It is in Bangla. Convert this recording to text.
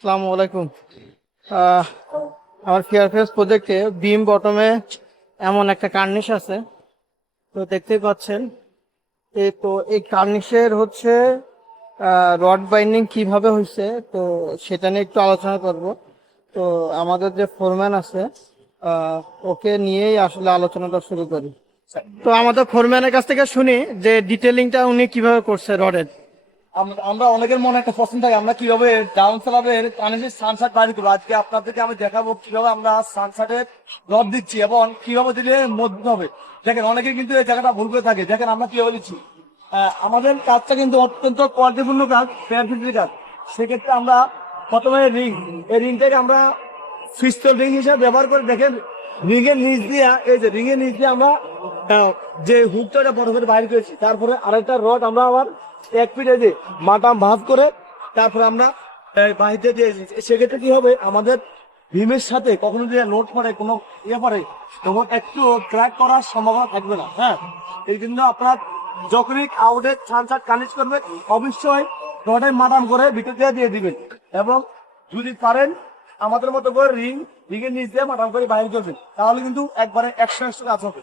আসসালামু আলাইকুম। আহ, আমার ফেয়ারফেস প্রজেক্টে বিম বটমে এমন একটা কার্নিশ আছে, তো দেখতেই পাচ্ছেন। এই কার্নিশের হচ্ছে রড বাইন্ডিং কিভাবে হয়েছে, তো সেটা নিয়ে একটু আলোচনা করব। তো আমাদের যে ফোরম্যান আছে, আহ, ওকে নিয়েই আসলে আলোচনাটা শুরু করি। তো আমাদের ফোরম্যানের কাছ থেকে শুনি যে ডিটেলিংটা উনি কিভাবে করছে রডের। আমরা অনেকের মনে একটা পছন্দ থাকে আমরা কিভাবে ডাউন স্ল্যাবের কানেক্টেড সানসাট বাইরে করবো। আজকে আপনাদেরকে আমি দেখাবো কিভাবে আমরা সানসাটের রড দিচ্ছি এবং কিভাবে দিলে মজবুত হবে। দেখেন অনেকে কিন্তু এই জায়গাটা ভুল করে থাকে। দেখেন আমরা কিভাবে দিচ্ছি। আমাদের কাজটা কিন্তু অত্যন্ত কোয়ালিটিপূর্ণ কাজ, ফেয়ার কাজ। সেক্ষেত্রে আমরা প্রথমে এই রিংটাকে আমরা পিস্তল রিং হিসেবে ব্যবহার করে, দেখেন রিং এর নিচ দিয়ে, এই যে রিং এর নিচ দিয়ে আমরা যে হুকটা ওটা বড় করে বাইর করেছি। তারপরে আরেকটা রড আমরা আবার এক ফিট এই যে মাটাম ভাঁজ করে তারপরে আমরা বাহিতে দিয়েছি। সেক্ষেত্রে কি হবে, আমাদের ভীমের সাথে কখনো যদি লোড পড়ে, কোনো পড়ে, তখন একটু ক্র্যাক করার সম্ভাবনা থাকবে না। হ্যাঁ, এই জন্য আপনার যখনই আউটের সানসাট কানেক্ট করবেন, অবশ্যই রডের মাটাম করে ভিতর দিয়ে দিবেন। এবং যদি পারেন আমাদের মতো করে রিং এর নিচ দিয়ে মাটাম করে বাইরে করবেন, তাহলে কিন্তু একবারে 100 কাজ হবে।